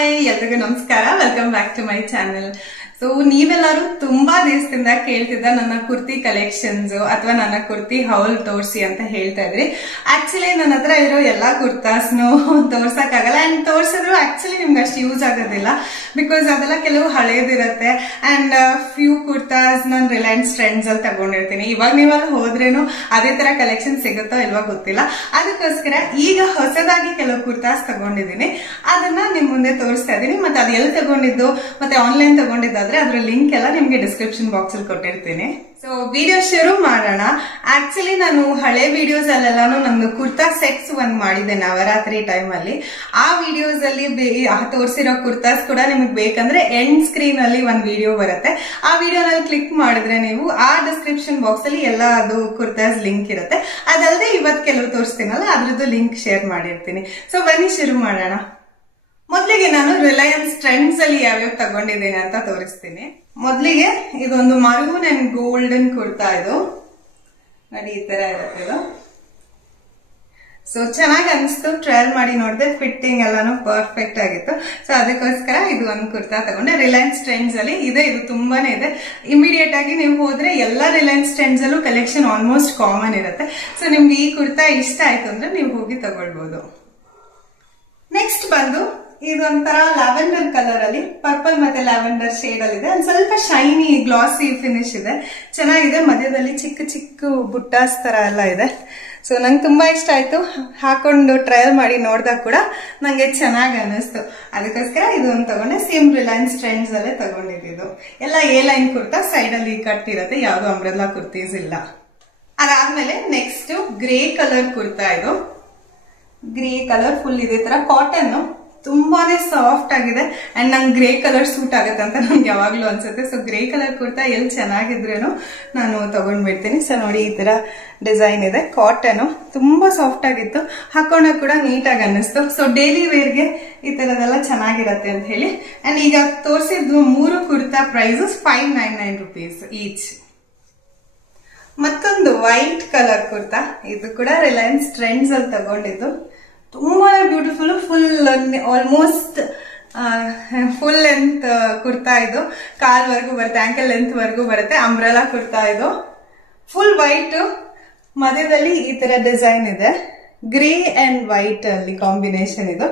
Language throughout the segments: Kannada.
ಹಾಯ್ ಎಲ್ರಿಗೂ ನಮಸ್ಕಾರ. Welcome back to my channel. So ನೀವೆಲ್ಲರೂ ತುಂಬಾ ದಿವಸದಿಂದ ಕೇಳ್ತಿದ್ದ ನನ್ನ ಕುರ್ತಿ ಕಲೆಕ್ಷನ್ಸ್ ಅಥವಾ ನನ್ನ ಕುರ್ತಿ ಹೌಲ್ ತೋರಿಸಿ ಅಂತ ಹೇಳ್ತಾ ಇದ್ರಿ. ಆಕ್ಚುಲಿ ನನ್ನ ಹತ್ರ ಇರೋ ಎಲ್ಲಾ ಕುರ್ತಾಸ್ನು ತೋರ್ಸಕ್ಕಾಗಲ್ಲ. ಅಂಡ್ ತೋರ್ಸಿದ್ರು ಆಕ್ಚುಲಿ ನಿಮ್ಗೆ ಅಷ್ಟು ಯೂಸ್ ಆಗೋದಿಲ್ಲ, ಬಿಕಾಸ್ ಅದೆಲ್ಲ ಕೆಲವು ಹಳೇದಿರುತ್ತೆ. ಅಂಡ್ ಫ್ಯೂ ಕುರ್ತಾಸ್ ನಾನು ರಿಲಯನ್ಸ್ ಟ್ರೆಂಡ್ಸ್ ಅಲ್ಲಿ ತಗೊಂಡಿರ್ತೀನಿ. ಇವಾಗ ನೀವಲ್ಲಿ ಹೋದ್ರೇನು ಅದೇ ತರ ಕಲೆಕ್ಷನ್ ಸಿಗುತ್ತೋ ಇಲ್ವಾ ಗೊತ್ತಿಲ್ಲ. ಅದಕ್ಕೋಸ್ಕರ ಈಗ ಹೊಸದಾಗಿ ಕೆಲವು ಕುರ್ತಾಸ್ ತಗೊಂಡಿದ್ದೀನಿ, ಅದನ್ನ ನಿಮ್ ಮುಂದೆ ತೋರಿಸ್ತಾ ಇದೀನಿ. ಮತ್ತೆ ಅದು ಎಲ್ಲಿ ತಗೊಂಡಿದ್ದು ಮತ್ತೆ ಆನ್ಲೈನ್ ತಗೊಂಡಿದ್ದಾದ್ರೆ ಅದ್ರ ಲಿಂಕ್ ಎಲ್ಲ ನಿಮ್ಗೆ ಡಿಸ್ಕ್ರಿಪ್ಷನ್ ಬಾಕ್ಸ್ ಅಲ್ಲಿ ಕೊಟ್ಟಿರ್ತೀನಿ. ಸೊ ವಿಡಿಯೋ ಶುರು ಮಾಡೋಣ. ಆಕ್ಚುಲಿ ನಾನು ಹಳೆ ವಿಡಿಯೋಸ್ ಅಲ್ಲೆಲ್ಲಾನು ನಂದು ಕುರ್ತಾ ಸೆಟ್ಸ್ ಒಂದ್ ಮಾಡಿದೆ ನವರಾತ್ರಿ ಟೈಮ್ ಅಲ್ಲಿ. ಆ ವಿಡಿಯೋಸ್ ಅಲ್ಲಿ ತೋರಿಸಿರೋ ಕುರ್ತಾಸ್ ಕೂಡ ನಿಮ್ಗೆ ಬೇಕಂದ್ರೆ ಎಂಡ್ ಸ್ಕ್ರೀನ್ ಅಲ್ಲಿ ಒಂದ್ ವಿಡಿಯೋ ಬರುತ್ತೆ. ಆ ವಿಡಿಯೋನಲ್ಲಿ ಕ್ಲಿಕ್ ಮಾಡಿದ್ರೆ ನೀವು ಆ ಡಿಸ್ಕ್ರಿಪ್ಷನ್ ಬಾಕ್ಸ್ ಅಲ್ಲಿ ಎಲ್ಲ ಅದು ಕುರ್ತಾಸ್ ಲಿಂಕ್ ಇರುತ್ತೆ. ಅದಲ್ಲದೆ ಇವತ್ತು ಕೆಲವು ತೋರಿಸ್ತೀನಲ್ಲ ಅದ್ರದ್ದು ಲಿಂಕ್ ಶೇರ್ ಮಾಡಿರ್ತೀನಿ. ಸೊ ಬನ್ನಿ ಶುರು ಮಾಡೋಣ. ಮೊದಲಿಗೆ ನಾನು ರಿಲಯನ್ಸ್ ಟ್ರೆಂಡ್ಸ್ ಅಲ್ಲಿ ಯಾವ್ಯಾವ ತಗೊಂಡಿದ್ದೀನಿ ಅಂತ ತೋರಿಸ್ತೀನಿ. ಮೊದಲಿಗೆ ಇದೊಂದು ಮರೂನ್ ಅಂಡ್ ಗೋಲ್ಡನ್ ಕುರ್ತಾ. ಇದು ನೋಡಿ ಈ ತರ ಇರುತ್ತೆ ಇದು. ಸೊ ಚೆನ್ನಾಗಿ ಅನಿಸ್ತು, ಟ್ರಯಲ್ ಮಾಡಿ ನೋಡಿದೆ, ಫಿಟ್ಟಿಂಗ್ ಎಲ್ಲಾನು ಪರ್ಫೆಕ್ಟ್ ಆಗಿತ್ತು. ಸೊ ಅದಕ್ಕೋಸ್ಕರ ಇದು ಒಂದು ಕುರ್ತಾ ತಗೊಂಡೆ. ರಿಲಯನ್ಸ್ ಟ್ರೆಂಡ್ಸ್ ಅಲ್ಲಿ ಇದೆ, ಇದು ತುಂಬಾನೇ ಇದೆ. ಇಮಿಡಿಯೇಟ್ ಆಗಿ ನೀವು ಹೋದ್ರೆ ಎಲ್ಲ ರಿಲಯನ್ಸ್ ಟ್ರೆಂಡ್ಸ್ ಅಲ್ಲೂ ಕಲೆಕ್ಷನ್ ಆಲ್ಮೋಸ್ಟ್ ಕಾಮನ್ ಇರುತ್ತೆ. ಸೊ ನಿಮ್ಗೆ ಈ ಕುರ್ತಾ ಇಷ್ಟ ಆಯ್ತು ಅಂದ್ರೆ ನೀವು ಹೋಗಿ ತಗೊಳ್ಬಹುದು. ನೆಕ್ಸ್ಟ್ ಬಂದು ಇದೊಂಥರ ಲ್ಯಾವೆಂಡರ್ ಕಲರ್ ಅಲ್ಲಿ ಪರ್ಪಲ್ ಮತ್ತೆ ಲ್ಯಾವೆಂಡರ್ ಶೇಡ್ ಅಲ್ಲಿ ಇದೆ. ಒಂದ್ ಸ್ವಲ್ಪ ಶೈನಿ ಗ್ಲಾಸಿ ಫಿನಿಶ್ ಇದೆ, ಚೆನ್ನಾಗಿದೆ. ಮಧ್ಯದಲ್ಲಿ ಚಿಕ್ಕ ಚಿಕ್ಕ ಬುಟ್ಟಾಸ್ ತರ ಎಲ್ಲ ಇದೆ. ಸೊ ನಂಗೆ ತುಂಬಾ ಇಷ್ಟ ಆಯ್ತು. ಹಾಕೊಂಡು ಟ್ರಯಲ್ ಮಾಡಿ ನೋಡಿದಾಗ ಕೂಡ ನಂಗೆ ಚೆನ್ನಾಗಿ ಅನಿಸ್ತು. ಅದಕ್ಕೋಸ್ಕರ ಇದೊಂದು ತಗೊಂಡೆ. ಸೇಮ್ ರಿಲಯನ್ಸ್ ಟ್ರೆಂಡ್ಸ್ ಅಲ್ಲೇ ತಗೊಂಡಿದ್ದು. ಎಲ್ಲ ಎ ಲೈನ್ ಕುರ್ತಾ, ಸೈಡ್ ಅಲ್ಲಿ ಕಟ್ ಇರುತ್ತೆ, ಯಾವ್ದು ಅಂಬ್ರೆಲ್ಲಾ ಕುರ್ತೀಸ್ ಇಲ್ಲ. ಅದಾದ್ಮೇಲೆ ನೆಕ್ಸ್ಟ್ ಗ್ರೇ ಕಲರ್ ಕುರ್ತಾ. ಇದು ಗ್ರೇ ಕಲರ್ ಫುಲ್ ಇದೆ ತರ ಕಾಟನ್, ತುಂಬಾನೇ ಸಾಫ್ಟ್ ಆಗಿದೆ. ಅಂಡ್ ನಂಗೆ ಗ್ರೇ ಕಲರ್ ಸೂಟ್ ಆಗುತ್ತೆ ಅಂತ ನಂಗೆ ಯಾವಾಗ್ಲೂ ಅನ್ಸುತ್ತೆ. ಸೊ ಗ್ರೇ ಕಲರ್ ಕುರ್ತಾ ಎಲ್ಲಿ ಚೆನ್ನಾಗಿದ್ರೇನು ನಾನು ತಗೊಂಡ್ಬಿಡ್ತೀನಿ. ಸೊ ನೋಡಿ ಈ ತರ ಡಿಸೈನ್ ಇದೆ, ಕಾಟನ್, ತುಂಬಾ ಸಾಫ್ಟ್ ಆಗಿತ್ತು, ಹಾಕೊಂಡಾಗ ಕೂಡ ನೀಟಾಗಿ ಅನ್ನಿಸ್ತು. ಸೊ ಡೈಲಿ ವೇರ್ಗೆ ಈ ತರದೆಲ್ಲ ಚೆನ್ನಾಗಿರತ್ತೆ ಅಂತ ಹೇಳಿ. ಅಂಡ್ ಈಗ ತೋರಿಸಿದ್ದು 3 ಕುರ್ತಾ ಪ್ರೈಸಸ್ $599 rupees ಈಚ್. ಮತ್ತೊಂದು ವೈಟ್ ಕಲರ್ ಕುರ್ತಾ, ಇದು ಕೂಡ ರಿಲಯನ್ಸ್ ಟ್ರೆಂಡ್ಸ್ ಅಲ್ಲಿ ತಗೊಂಡಿದ್ದು. ತುಂಬಾ beautiful, full almost full length kurta. ಇದು ಕಾಲ್ ವರ್ಗೂ ಬರುತ್ತೆ, ಆಂಕಲ್ ಲೆಂತ್ ವರ್ಗೂ ಬರುತ್ತೆ. ಅಂಬ್ರೆಲಾ ಕುರ್ತಾ ಇದು. ಫುಲ್ ವೈಟ್, ಮಧ್ಯದಲ್ಲಿ ಈ ತರ ಡಿಸೈನ್ ಇದೆ. ಗ್ರೇ ಅಂಡ್ ವೈಟ್ ಅಲ್ಲಿ ಕಾಂಬಿನೇಷನ್ ಇದು.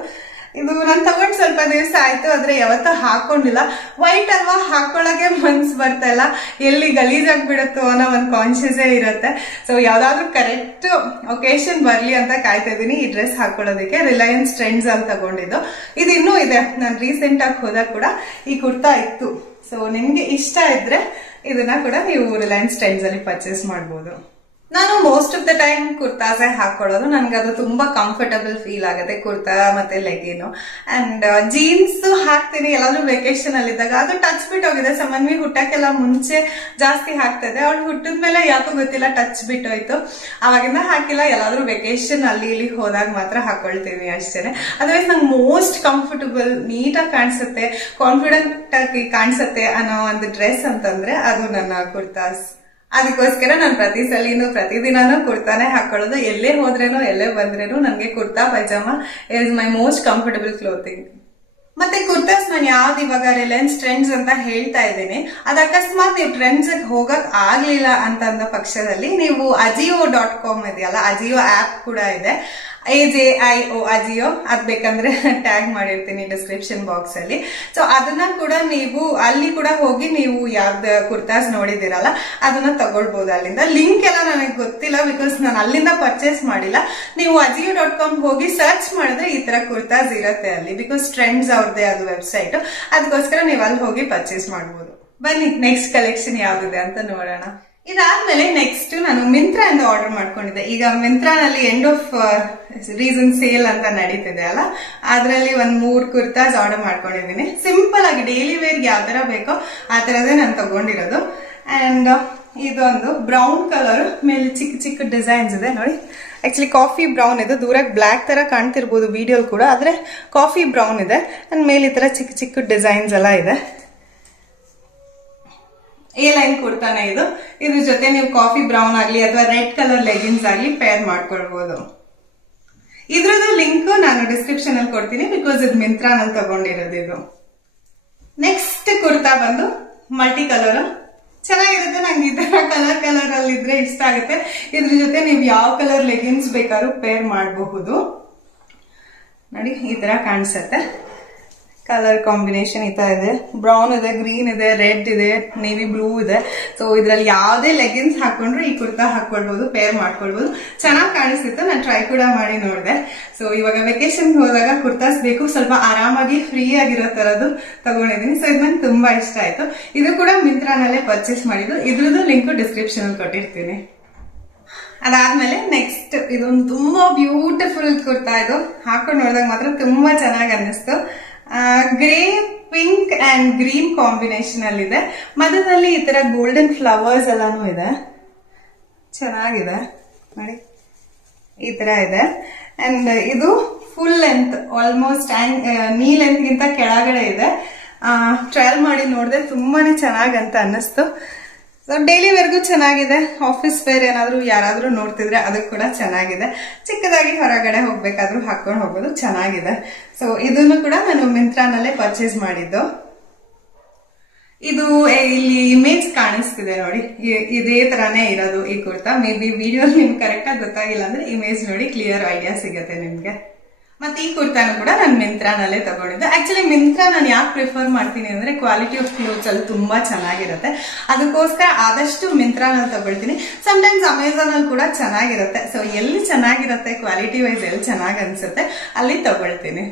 ಇದು ನಾನು ತಗೊಂಡ್ ಸ್ವಲ್ಪ ದಿವಸ ಆಯ್ತು, ಆದ್ರೆ ಯಾವತ್ತೂ ಹಾಕೊಂಡಿಲ್ಲ. ವೈಟ್ ಅಲ್ವಾ, ಹಾಕೊಳ್ಳೋಕೆ ಮನ್ಸ್ ಬರ್ತಾ ಇಲ್ಲ, ಎಲ್ಲಿ ಗಲೀಜಾಗ್ಬಿಡುತ್ತೋ ಅನ್ನೋ ಒಂದು ಕಾನ್ಶಿಯಸ್ ಇರುತ್ತೆ. ಸೊ ಯಾವ್ದಾದ್ರು ಕರೆಕ್ಟ್ ಒಕೇಶನ್ ಬರ್ಲಿ ಅಂತ ಕಾಯ್ತಾ ಇದೀನಿ ಈ ಡ್ರೆಸ್ ಹಾಕೊಳ್ಳೋದಕ್ಕೆ. ರಿಲಯನ್ಸ್ ಟ್ರೆಂಡ್ಸ್ ಅಲ್ಲಿ ತಗೊಂಡಿದ್ದು. ಇದು ಇನ್ನೂ ಇದೆ, ನಾನು ರೀಸೆಂಟ್ ಆಗಿ ಹೋದಾಗ ಕೂಡ ಈ ಕುರ್ತಾ ಇತ್ತು. ಸೊ ನಿಮ್ಗೆ ಇಷ್ಟ ಇದ್ರೆ ಇದನ್ನ ಕೂಡ ನೀವು ರಿಲಯನ್ಸ್ ಟ್ರೆಂಡ್ಸ್ ಅಲ್ಲಿ ಪರ್ಚೇಸ್ ಮಾಡಬಹುದು. ನಾನು ಮೋಸ್ಟ್ ಆಫ್ ದ ಟೈಮ್ ಕುರ್ತಾಸೇ ಹಾಕೊಳ್ಳೋದು. ನನ್ಗದು ತುಂಬಾ ಕಂಫರ್ಟಬಲ್ ಫೀಲ್ ಆಗುತ್ತೆ, ಕುರ್ತಾ ಮತ್ತೆ ಲೆಗಿನು. ಅಂಡ್ ಜೀನ್ಸ್ ಹಾಕ್ತೀನಿ ಎಲ್ಲಾದ್ರೂ ವೆಕೇಶನ್ ಅಲ್ಲಿ ಇದ್ದಾಗ. ಅದು ಟಚ್ ಬಿಟ್ ಹೋಗಿದೆ. ಮನ್ವಿ ಹುಟ್ಟಕ್ಕೆಲ್ಲ ಮುಂಚೆ ಜಾಸ್ತಿ ಹಾಕ್ತಿದ್ದೆ, ಅವಳು ಹುಟ್ಟಿದ್ಮೇಲೆ ಯಾಕೋ ಗೊತ್ತಿಲ್ಲ ಟಚ್ ಬಿಟ್ ಹೋಯ್ತು. ಅವಾಗಿಂದ ಹಾಕಿಲ್ಲ. ಎಲ್ಲಾದ್ರೂ ವೆಕೇಶನ್ ಅಲ್ಲಿ ಇಲ್ಲಿ ಹೋದಾಗ ಮಾತ್ರ ಹಾಕೊಳ್ತೀನಿ ಅಷ್ಟೇನೆ. ಅದರ್ವೈಸ್ ನಂಗೆ ಮೋಸ್ಟ್ ಕಂಫರ್ಟಬಲ್, ನೀಟಾಗಿ ಕಾಣಿಸುತ್ತೆ, ಕಾನ್ಫಿಡೆಂಟ್ ಆಗಿ ಕಾಣಿಸುತ್ತೆ ಅನ್ನೋ ಒಂದು ಡ್ರೆಸ್ ಅಂತಂದ್ರೆ ಅದು ನನ್ನ ಕುರ್ತಾಸ್. ಅದಕ್ಕೋಸ್ಕರ ನಾನು ಪ್ರತಿದಿನಾನು ಕುರ್ತಾನೆ ಹಾಕೊಳ್ಳೋದು. ಎಲ್ಲೇ ಹೋದ್ರೇನು ಎಲ್ಲೇ ಬಂದ್ರೇನು ನನಗೆ kurta pyjama is my most comfortable clothing. ಮತ್ತೆ ಕುರ್ತಾಸ್ ನಾನು ಯಾವ್ದು ಇವಾಗ ರಿಲಯನ್ಸ್ ಟ್ರೆಂಡ್ಸ್ ಅಂತ ಹೇಳ್ತಾ ಇದ್ದೀನಿ, ಅದ್ ಅಕಸ್ಮಾತ್ ನೀವು ಟ್ರೆಂಡ್ಸ್ ಹೋಗಕ್ ಆಗ್ಲಿಲ್ಲ ಅಂತಂದ ಪಕ್ಷದಲ್ಲಿ ನೀವು ajio.com ಇದೆಯಲ್ಲ, ಅಜಿಯೋ ಆಪ್ ಕೂಡ ಇದೆ, AJIO ಅಜಿಯೋ. ಅದ್ ಬೇಕಂದ್ರೆ ಟ್ಯಾಗ್ ಮಾಡಿರ್ತೀನಿ ಡಿಸ್ಕ್ರಿಪ್ಷನ್ ಬಾಕ್ಸ್ ಅಲ್ಲಿ. ಸೊ ಅದನ್ನ ಕೂಡ ನೀವು ಅಲ್ಲಿ ಕೂಡ ಹೋಗಿ ನೀವು ಯಾವ್ದು ಕುರ್ತಾಸ್ ನೋಡಿದಿರಲ್ಲ ಅದನ್ನ ತಗೊಳ್ಬಹುದು ಅಲ್ಲಿಂದ. ಲಿಂಕ್ ಎಲ್ಲ ನನಗೆ ಗೊತ್ತಿಲ್ಲ, ಬಿಕಾಸ್ ನಾನು ಅಲ್ಲಿಂದ ಪರ್ಚೇಸ್ ಮಾಡಿಲ್ಲ. ನೀವು ajio.com ಹೋಗಿ ಸರ್ಚ್ ಮಾಡಿದ್ರೆ ಈ ತರ ಕುರ್ತಾಸ್ ಇರತ್ತೆ ಅಲ್ಲಿ, ಬಿಕಾಸ್ ಟ್ರೆಂಡ್ಸ್ ಅವ್ರದ್ದೇ ಅದು ವೆಬ್ಸೈಟ್. ಅದಕ್ಕೋಸ್ಕರ ನೀವು ಅಲ್ಲಿ ಹೋಗಿ ಪರ್ಚೇಸ್ ಮಾಡಬಹುದು. ಬನ್ನಿ ನೆಕ್ಸ್ಟ್ ಕಲೆಕ್ಷನ್ ಯಾವ್ದಿದೆ ಅಂತ ನೋಡೋಣ. ಇದಾದ್ಮೇಲೆ ನೆಕ್ಸ್ಟ್ ನಾನು ಮಿಂತ್ರಾ ಇಂದ ಆರ್ಡರ್ ಮಾಡ್ಕೊಂಡಿದ್ದೆ. ಈಗ ಮಿಂತ್ರಾನಲ್ಲಿ ಎಂಡ್ ಆಫ್ ರೀಸನ್ ಸೇಲ್ ಅಂತ ನಡೀತಿದೆ ಅಲ್ಲ, ಅದ್ರಲ್ಲಿ ಒಂದ್ 3 ಕುರ್ತಾಸ್ ಆರ್ಡರ್ ಮಾಡ್ಕೊಂಡಿದ್ದೀನಿ. ಸಿಂಪಲ್ ಆಗಿ ಡೈಲಿ ವೇರ್ಗೆ ಯಾವ ತರ ಬೇಕೋ ಆ ತರದೇ ನಾನು ತಗೊಂಡಿರೋದು. ಅಂಡ್ ಇದೊಂದು ಬ್ರೌನ್ ಕಲರ್ ಮೇಲೆ ಚಿಕ್ಕ ಚಿಕ್ಕ ಡಿಸೈನ್ಸ್ ಇದೆ ನೋಡಿ. ಆಕ್ಚುಲಿ ಕಾಫಿ ಬ್ರೌನ್ ಇದು, ದೂರಕ್ಕೆ ಬ್ಲಾಕ್ ತರ ಕಾಣ್ತಿರ್ಬೋದು ವಿಡಿಯೋ ಕೂಡ, ಆದ್ರೆ ಕಾಫಿ ಬ್ರೌನ್ ಇದೆ. ಅಂಡ್ ಮೇಲೆ ಈ ತರ ಚಿಕ್ಕ ಚಿಕ್ಕ ಡಿಸೈನ್ಸ್ ಎಲ್ಲ ಇದೆ. ಎ ಲೈನ್ ಕುರ್ತಾನೆ ಇದು. ಇದ್ರ ಜೊತೆ ನೀವು ಕಾಫಿ ಬ್ರೌನ್ ಆಗ್ಲಿ ಅಥವಾ ರೆಡ್ ಕಲರ್ ಲೆಗಿನ್ಸ್ ಆಗ್ಲಿ ಪೇರ್ ಮಾಡ್ಕೊಳ್ಬಹುದು. ಇದ್ರದ್ದು ಲಿಂಕ್ ನಾನು ಡಿಸ್ಕ್ರಿಪ್ಷನ್ ಅಲ್ಲಿ ಕೊಡ್ತೀನಿ, ಬಿಕಾಸ್ ಇದು ಮಿಂತ್ರಾನಲ್ಲಿ ತಗೊಂಡಿರೋದು ಇದು. ನೆಕ್ಸ್ಟ್ ಕುರ್ತಾ ಬಂದು ಮಲ್ಟಿ ಕಲರ್ ಚೆನ್ನಾಗಿರುತ್ತೆ. ನಂಗೆ ಈ ತರ ಕಲರ್ ಅಲ್ಲಿ ಇದ್ರೆ ಇಷ್ಟ ಆಗುತ್ತೆ. ಇದ್ರ ಜೊತೆ ನೀವು ಯಾವ ಕಲರ್ ಲೆಗಿನ್ಸ್ ಬೇಕಾದ್ರೂ ಪೇರ್ ಮಾಡಬಹುದು. ನೋಡಿ ಈ ತರ ಕಾಣಿಸುತ್ತೆ. ಕಲರ್ ಕಾಂಬಿನೇಷನ್ ಈ ತರ ಇದೆ, ಬ್ರೌನ್ ಇದೆ, ಗ್ರೀನ್ ಇದೆ, ರೆಡ್ ಇದೆ, ನೇವಿ ಬ್ಲೂ ಇದೆ. ಸೊ ಇದ್ರಲ್ಲಿ ಯಾವುದೇ ಲೆಗಿನ್ಸ್ ಹಾಕೊಂಡ್ರು ಈ ಕುರ್ತಾ ಹಾಕೊಳ್ಬಹುದು, ಪೇರ್ ಮಾಡ್ಕೊಳ್ಬಹುದು. ಚೆನ್ನಾಗಿ ಕಾಣಿಸ್ತಿತ್ತು, ನಾನು ಟ್ರೈ ಕೂಡ ಮಾಡಿ ನೋಡಿದೆ. ಸೊ ಇವಾಗ ವೆಕೇಶನ್ ಹೋದಾಗ ಕುರ್ತಾಸ್ ಬೇಕು, ಸ್ವಲ್ಪ ಆರಾಮಾಗಿ ಫ್ರೀ ಆಗಿರೋ ತರದ್ದು ತಗೊಂಡಿದ್ದೀನಿ. ಸೊ ಇದು ನಂಗೆ ತುಂಬಾ ಇಷ್ಟ ಆಯ್ತು. ಇದು ಕೂಡ ಮಿಂತ್ರಾನಲ್ಲೇ ಪರ್ಚೇಸ್ ಮಾಡಿದ್ದು. ಇದ್ರದ್ದು ಲಿಂಕ್ ಡಿಸ್ಕ್ರಿಪ್ಷನ್ ಅಲ್ಲಿ ಕೊಟ್ಟಿರ್ತೀನಿ. ಅದಾದ್ಮೇಲೆ ನೆಕ್ಸ್ಟ್ ಇದೊಂದು ತುಂಬಾ ಬ್ಯೂಟಿಫುಲ್ ಕುರ್ತಾ. ಇದು ಹಾಕೊಂಡು ನೋಡಿದಾಗ ಮಾತ್ರ ತುಂಬಾ ಚೆನ್ನಾಗಿ ಅನ್ನಿಸ್ತು. Grey, pink and green combination ಅಲ್ಲಿ ಇದೆ. ಮಧ್ಯದಲ್ಲಿ ಈ ತರ ಗೋಲ್ಡನ್ ಫ್ಲವರ್ಸ್ ಎಲ್ಲಾನು ಇದೆ, ಚೆನ್ನಾಗಿದೆ ನೋಡಿ, ಈ ತರ ಇದೆ. ಅಂಡ್ ಇದು ಫುಲ್ ಲೆಂತ್, ಆಲ್ಮೋಸ್ಟ್ ನೀ ಲೆಂತ್ ಗಿಂತ ಕೆಳಗಡೆ ಇದೆ. ಟ್ರಯಲ್ ಮಾಡಿ ನೋಡಿದೆ, ತುಂಬಾನೇ ಚೆನ್ನಾಗಂತ ಅನ್ನಿಸ್ತು. ಸೊ ಡೈಲಿ ವೇರ್ಗೂ ಚೆನ್ನಾಗಿದೆ, ಆಫೀಸ್ ವೇರ್ ಏನಾದ್ರು ಯಾರಾದ್ರೂ ನೋಡ್ತಿದ್ರೆ ಅದಕ್ಕೆ ಕೂಡ ಚೆನ್ನಾಗಿದೆ. ಚಿಕ್ಕದಾಗಿ ಹೊರಗಡೆ ಹೋಗ್ಬೇಕಾದ್ರೂ ಹಾಕೊಂಡು ಹೋಗೋದು ಚೆನ್ನಾಗಿದೆ. ಸೊ ಇದನ್ನು ಕೂಡ ನಾನು ಮಿಂತ್ರಾನಲ್ಲೇ ಪರ್ಚೇಸ್ ಮಾಡಿದ್ದು. ಇದು ಇಲ್ಲಿ ಇಮೇಜ್ ಕಾಣಿಸ್ತಿದೆ ನೋಡಿ, ಇದೇ ತರಾನೇ ಇರೋದು ಈ ಕುರ್ತಾ. ಮೇ ಬಿ ವಿಡಿಯೋ ನಿಮ್ಗೆ ಕರೆಕ್ಟ್ ಆಗಿ ಗೊತ್ತಾಗಿಲ್ಲ ಅಂದ್ರೆ ಇಮೇಜ್ ನೋಡಿ ಕ್ಲಿಯರ್ ಐಡಿಯಾ ಸಿಗುತ್ತೆ ನಿಮ್ಗೆ. ಮತ್ತೆ ಈ ಕುರ್ತಾನು ಕೂಡ ನಾನು ಮಿಂತ್ರಾನಲ್ಲೇ ತಗೊಂಡಿದ್ದೆ. ಆಕ್ಚುಲಿ ಮಿಂತ್ರಾ ನಾನು ಯಾಕೆ ಪ್ರಿಫರ್ ಮಾಡ್ತೀನಿ ಅಂದ್ರೆ ಕ್ವಾಲಿಟಿ ಆಫ್ ಕ್ಲೋತ್ಸ್ ಅಲ್ಲಿ ತುಂಬಾ ಚೆನ್ನಾಗಿರುತ್ತೆ. ಅದಕ್ಕೋಸ್ಕರ ಆದಷ್ಟು ಮಿಂತ್ರಾನಲ್ಲಿ ತಗೊಳ್ತೀನಿ. ಸಮ್ಟೈಮ್ಸ್ ಅಮೆಝಾನ್ ಅಲ್ಲಿ ಕೂಡ ಚೆನ್ನಾಗಿರುತ್ತೆ. ಸೊ ಎಲ್ಲಿ ಚೆನ್ನಾಗಿರುತ್ತೆ, ಕ್ವಾಲಿಟಿ ವೈಸ್ ಎಲ್ಲಿ ಚೆನ್ನಾಗಿ ಅನ್ಸುತ್ತೆ ಅಲ್ಲಿ ತಗೊಳ್ತೀನಿ.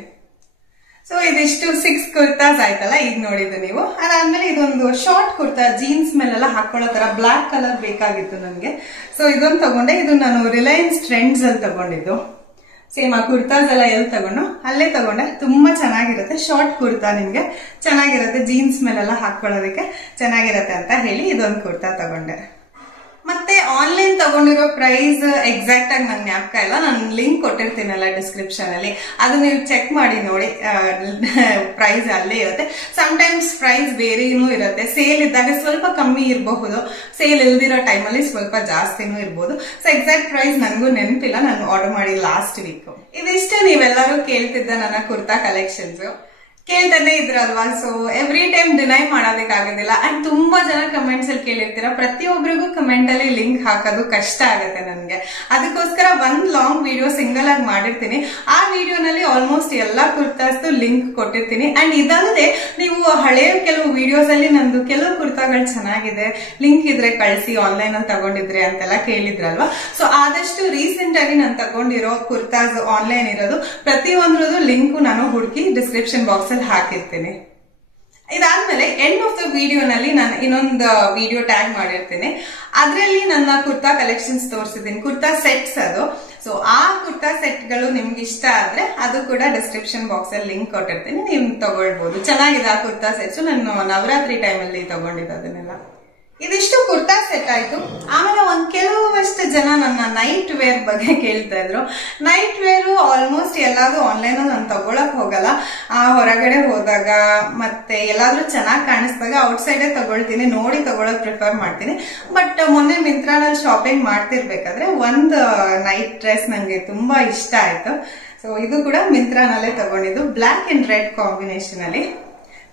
ಸೊ ಇದಿಷ್ಟು 6 ಕುರ್ತಾಸ್ ಆಯ್ತಲ್ಲ, ಈಗ ನೋಡಿದ್ದು ನೀವು. ಅದಾದ್ಮೇಲೆ ಇದೊಂದು ಶಾರ್ಟ್ ಕುರ್ತಾ, ಜೀನ್ಸ್ ಮೇಲೆಲ್ಲ ಹಾಕೊಳ್ಳೋ ತರ ಬ್ಲಾಕ್ ಕಲರ್ ಬೇಕಾಗಿತ್ತು ನನಗೆ. ಸೊ ಇದೊಂದು ತಗೊಂಡೆ. ಇದು ನಾನು ರಿಲಯನ್ಸ್ ಟ್ರೆಂಡ್ಸ್ ಅಲ್ಲಿ ತಗೊಂಡಿದ್ದು. ಸೇಮ್ ಆ ಕುರ್ತಾಸ್ ಎಲ್ಲ ಎಲ್ಲಿ ತಗೊಂಡು ಅಲ್ಲೇ ತಗೊಂಡೆ. ತುಂಬಾ ಚೆನ್ನಾಗಿರುತ್ತೆ, ಶಾರ್ಟ್ ಕುರ್ತಾ, ನಿಮ್ಗೆ ಚೆನ್ನಾಗಿರುತ್ತೆ, ಜೀನ್ಸ್ ಮೇಲೆಲ್ಲ ಹಾಕೊಳ್ಳೋದಕ್ಕೆ ಚೆನ್ನಾಗಿರುತ್ತೆ ಅಂತ ಹೇಳಿ ಇದೊಂದು ಕುರ್ತಾ ತಗೊಂಡೆ. ಮತ್ತೆ ಆನ್ಲೈನ್ ತಗೊಂಡಿರೋ ಪ್ರೈಸ್ ಎಕ್ಸಾಕ್ಟ್ ಆಗಿ ನಂಗೆ ಜ್ಞಾಪಕ ಇಲ್ಲ, ನಾನು ಲಿಂಕ್ ಕೊಟ್ಟಿರ್ತೀನಲ್ಲ ಡಿಸ್ಕ್ರಿಪ್ಷನ್ ಅಲ್ಲಿ, ಅದು ನೀವು ಚೆಕ್ ಮಾಡಿ ನೋಡಿ. ಪ್ರೈಸ್ ಅಲ್ಲೇ ಇರುತ್ತೆ. ಸಮ್ಟೈಮ್ಸ್ ಪ್ರೈಸ್ ಬೇರೆನೂ ಇರುತ್ತೆ. ಸೇಲ್ ಇದ್ದಾಗ ಸ್ವಲ್ಪ ಕಮ್ಮಿ ಇರಬಹುದು, ಸೇಲ್ ಇಲ್ದಿರೋ ಟೈಮಲ್ಲಿ ಸ್ವಲ್ಪ ಜಾಸ್ತಿನೂ ಇರ್ಬೋದು. ಸೊ ಎಕ್ಸಾಕ್ಟ್ ಪ್ರೈಸ್ ನನಗೂ ನೆನಪಿಲ್ಲ, ನಾನು ಆರ್ಡರ್ ಮಾಡಿ ಲಾಸ್ಟ್ ವೀಕ್. ಇದಿಷ್ಟು ನೀವೆಲ್ಲರೂ ಕೇಳ್ತಿದ್ದ ನನ್ನ ಕುರ್ತಾ ಕಲೆಕ್ಷನ್ಸ್. ಕೇಳ್ತಾನೆ ಇದ್ರಲ್ವಾ. ಸೊ ಎವ್ರಿ ಟೈಮ್ ಡಿನೈ ಮಾಡೋದಕ್ಕಾಗೋದಿಲ್ಲ. ಅಂಡ್ ತುಂಬಾ ಜನ ಕಮೆಂಟ್ಸ್ ಅಲ್ಲಿ ಕೇಳಿರ್ತೀರಾ, ಪ್ರತಿಯೊಬ್ಬರಿಗೂ ಕಮೆಂಟ್ ಅಲ್ಲಿ ಲಿಂಕ್ ಹಾಕೋದು ಕಷ್ಟ ಆಗುತ್ತೆ ನನಗೆ. ಅದಕ್ಕೋಸ್ಕರ ಒಂದ್ ಲಾಂಗ್ ವಿಡಿಯೋ ಸಿಂಗಲ್ ಆಗಿ ಮಾಡಿರ್ತೀನಿ. ಆ ವಿಡಿಯೋನಲ್ಲಿ ಆಲ್ಮೋಸ್ಟ್ ಎಲ್ಲಾ ಕುರ್ತಾಸ್ ಲಿಂಕ್ ಕೊಟ್ಟಿರ್ತೀನಿ. ಅಂಡ್ ಇದಲ್ಲದೆ ನೀವು ಹಳೆಯ ಕೆಲವು ವಿಡಿಯೋಸ್ ಅಲ್ಲಿ ನಂದು ಕೆಲವು ಕುರ್ತಾಗಳು ಚೆನ್ನಾಗಿದೆ, ಲಿಂಕ್ ಇದ್ರೆ ಕಳಿಸಿ, ಆನ್ಲೈನ್ ಅಲ್ಲಿ ತಗೊಂಡಿದ್ರೆ ಅಂತೆಲ್ಲ ಕೇಳಿದ್ರಲ್ವಾ. ಸೊ ಆದಷ್ಟು ರೀಸೆಂಟ್ ಆಗಿ ನಾನು ತಗೊಂಡಿರೋ ಕುರ್ತಾಸ್ ಆನ್ಲೈನ್ ಇರೋದು ಪ್ರತಿಯೊಂದ್ರದ್ದು ಲಿಂಕ್ ನಾನು ಹುಡುಕಿ ಡಿಸ್ಕ್ರಿಪ್ಷನ್ ಬಾಕ್ಸ್ ಹಾಕಿರ್ತೀನಿ. ಇದಾದ್ಮೇಲೆ ಎಂಡ್ ಆಫ್ ದ ವಿಡಿಯೋನಲ್ಲಿ ನಾನು ಇನ್ನೊಂದು ವಿಡಿಯೋ ಟ್ಯಾಗ್ ಮಾಡಿರ್ತೀನಿ. ಅದರಲ್ಲಿ ನನ್ನ ಕುರ್ತಾ ಕಲೆಕ್ಷನ್ಸ್ ತೋರಿಸಿದ್ದೀನಿ, ಕುರ್ತಾ ಸೆಟ್ಸ್ ಅದು. ಸೊ ಆ ಕುರ್ತಾ ಸೆಟ್ ಗಳು ನಿಮ್ಗೆ ಇಷ್ಟ ಆದ್ರೆ ಅದು ಕೂಡ ಡಿಸ್ಕ್ರಿಪ್ಷನ್ ಬಾಕ್ಸ್ ಅಲ್ಲಿ ಲಿಂಕ್ ಕೊಟ್ಟಿರ್ತೀನಿ, ನೀವು ತಗೊಳ್ಬಹುದು. ಚೆನ್ನಾಗಿದೆ ಆ ಕುರ್ತಾ ಸೆಟ್ಸ್, ನಾನು ನವರಾತ್ರಿ ಟೈಮ್ ಅಲ್ಲಿ ತಗೊಂಡಿದ್ದು ಅದನ್ನೆಲ್ಲ. ಇದಿಷ್ಟು ಕುರ್ತಾ ಸೆಟ್ ಆಯ್ತು. ಆಮೇಲೆ ಕೆಲವಷ್ಟು ಜನ ನನ್ನ ನೈಟ್ ವೇರ್ ಬಗ್ಗೆ ಕೇಳ್ತಾ ಇದ್ರು. ನೈಟ್ ವೇರ್ ಆಲ್ಮೋಸ್ಟ್ ಎಲ್ಲಾದ್ರೂ ಆನ್ಲೈನ್ ಅಲ್ಲಿ ನಾನು ತಗೊಳಕ್ ಹೋಗಲ್ಲ. ಹೊರಗಡೆ ಹೋದಾಗ ಮತ್ತೆ ಎಲ್ಲಾದ್ರೂ ಚೆನ್ನಾಗಿ ಕಾಣಿಸಿದಾಗ ಔಟ್ ಸೈಡೇ ತಗೊಳ್ತೀನಿ, ನೋಡಿ ತಗೊಳಕ್ ಪ್ರಿಫರ್ ಮಾಡ್ತೀನಿ. ಬಟ್ ಮೊನ್ನೆ ಮಿಂತ್ರಾನಲ್ಲಿ ಶಾಪಿಂಗ್ ಮಾಡ್ತಿರ್ಬೇಕಾದ್ರೆ ಒಂದು ನೈಟ್ ಡ್ರೆಸ್ ನಂಗೆ ತುಂಬಾ ಇಷ್ಟ ಆಯ್ತು. ಸೊ ಇದು ಕೂಡ ಮಿಂತ್ರಾನಲ್ಲೇ ತಗೊಂಡಿದ್ದು, ಬ್ಲಾಕ್ ಅಂಡ್ ರೆಡ್ ಕಾಂಬಿನೇಷನ್ ಅಲ್ಲಿ.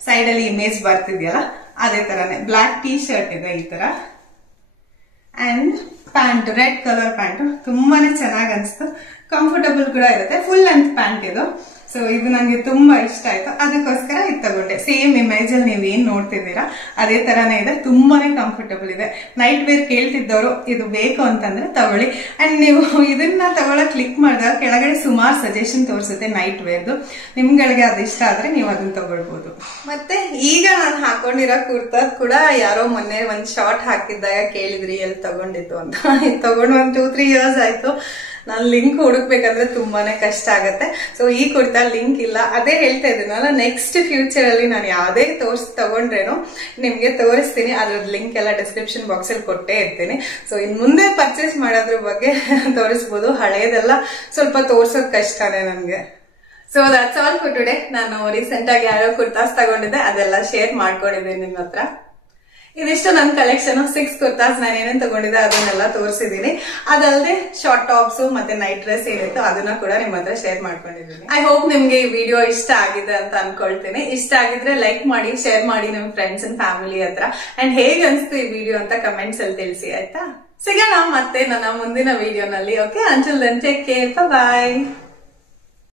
ಸೈಡ್ ಅಲ್ಲಿ ಇಮೇಜ್ ಬರ್ತಿದ್ಯಲ್ಲ ಅದೇ ತರಾನೇ ಬ್ಲಾಕ್ ಟೀ ಶರ್ಟ್ ಇದೆ ಈ ತರ. And pant, red colour pant, ತುಂಬಾನೇ ಚೆನ್ನಾಗಿ ಅನ್ಸ್ತು. ಕಂಫರ್ಟಬಲ್ ಕೂಡ ಇರುತ್ತೆ, ಫುಲ್ ಲೆಂತ್ ಪ್ಯಾಂಟ್ ಇದು. ಸೊ ಇದು ನಂಗೆ ತುಂಬಾ ಇಷ್ಟ ಆಯ್ತು, ಅದಕ್ಕೋಸ್ಕರ ಇದು ತಗೊಂಡೆ. ಸೇಮ್ ಇಮೇಜ್ ಅಲ್ಲಿ ನೀವು ಏನ್ ನೋಡ್ತಿದ್ದೀರಾ ಅದೇ ತರಾನೇ ಇದೆ, ತುಂಬಾನೇ ಕಂಫರ್ಟಬಲ್ ಇದೆ. ನೈಟ್ ವೇರ್ ಕೇಳ್ತಿದ್ದವರು ಇದು ಬೇಕು ಅಂತಂದ್ರೆ ತಗೊಳ್ಳಿ. ಅಂಡ್ ನೀವು ಇದನ್ನ ತಗೊಳಕ್ ಕ್ಲಿಕ್ ಮಾಡಿದಾಗ ಕೆಳಗಡೆ ಸುಮಾರು ಸಜೆಷನ್ ತೋರಿಸುತ್ತೆ ನೈಟ್ ವೇರ್ದು. ನಿಮ್ಗಳಿಗೆ ಅದು ಇಷ್ಟ ಆದ್ರೆ ನೀವು ಅದನ್ನ ತಗೊಳ್ಬಹುದು. ಮತ್ತೆ ಈಗ ನಾನು ಹಾಕೊಂಡಿರೋ ಕುರ್ತಾ ಕೂಡ ಯಾರೋ ಮೊನ್ನೆ ಒಂದ್ ಶಾರ್ಟ್ ಹಾಕಿದ್ದಾಗ ಕೇಳಿದ್ರಿ ಎಲ್ಲಿ ತಗೊಂಡಿದ್ದು ಅಂತ. ಇದು ತಗೊಂಡು 2-3 years ಆಯ್ತು. ನಾನು ಲಿಂಕ್ ಹುಡುಕ್ಬೇಕಂದ್ರೆ ತುಂಬಾನೇ ಕಷ್ಟ ಆಗತ್ತೆ. ಸೊ ಈ ಕುರ್ತಾ ಲಿಂಕ್ ಇಲ್ಲ. ಅದೇ ಹೇಳ್ತಾ ಇದ್ದೀನಲ್ಲ, ನೆಕ್ಸ್ಟ್ ಫ್ಯೂಚರ್ ಅಲ್ಲಿ ನಾನು ಯಾವ್ದೇ ತಗೊಂಡ್ರೇನು ನಿಮ್ಗೆ ತೋರಿಸ್ತೀನಿ. ಅದ್ರದ್ದು ಲಿಂಕ್ ಎಲ್ಲ ಡಿಸ್ಕ್ರಿಪ್ಷನ್ ಬಾಕ್ಸ್ ಅಲ್ಲಿ ಕೊಟ್ಟೇ ಇರ್ತೀನಿ. ಸೊ ಇನ್ ಮುಂದೆ ಪರ್ಚೇಸ್ ಮಾಡೋದ್ರ ಬಗ್ಗೆ ತೋರಿಸ್ಬೋದು. ಹಳೇದೆಲ್ಲ ಸ್ವಲ್ಪ ತೋರ್ಸೋದ್ ಕಷ್ಟನೇ ನನ್ಗೆ. So that's all for today. ನಾನು ರೀಸೆಂಟ್ ಆಗಿ ಯಾವ್ಯಾವ ಕುರ್ತಾಸ್ ತಗೊಂಡಿದ್ದೆ ಅದೆಲ್ಲ ಶೇರ್ ಮಾಡ್ಕೊಂಡಿದ್ದೀನಿ ನಿಮ್ಮ ಹತ್ರ. ಇದಿಷ್ಟು ನನ್ನ ಕಲೆಕ್ಷನ್ 6 ಕುರ್ತಾಸ್ ನಾನು ಏನೇನ್ ತಗೊಂಡಿದ್ದೆ ಅದನ್ನೆಲ್ಲ ತೋರಿಸಿದೀನಿ. ಅದಲ್ಲದೆ ಶಾರ್ಟ್ ಟಾಪ್ಸ್ ಮತ್ತೆ ನೈಟ್ ಡ್ರೆಸ್ ಏನಿತ್ತು ಅದನ್ನ ಕೂಡ ನಿಮ್ಮ ಹತ್ರ ಶೇರ್ ಮಾಡ್ಕೊಂಡಿದ್ದೀನಿ. ಐ ಹೋಪ್ ನಿಮ್ಗೆ ಈ ವಿಡಿಯೋ ಇಷ್ಟ ಆಗಿದೆ ಅಂತ ಅನ್ಕೊಳ್ತೀನಿ. ಇಷ್ಟ ಆಗಿದ್ರೆ ಲೈಕ್ ಮಾಡಿ, ಶೇರ್ ಮಾಡಿ ನಿಮ್ ಫ್ರೆಂಡ್ಸ್ ಅಂಡ್ ಫ್ಯಾಮಿಲಿ ಹತ್ರ. ಅಂಡ್ ಹೇಗೆ ಅನ್ಸ್ತು ಈ ವಿಡಿಯೋ ಅಂತ ಕಮೆಂಟ್ಸ್ ಅಲ್ಲಿ ತಿಳಿಸಿ ಆಯ್ತಾ. ಸಿಗೋಣ ಮತ್ತೆ ನನ್ನ ಮುಂದಿನ ವಿಡಿಯೋನಲ್ಲಿ. Okay, until then take care, ಬಾಯ್.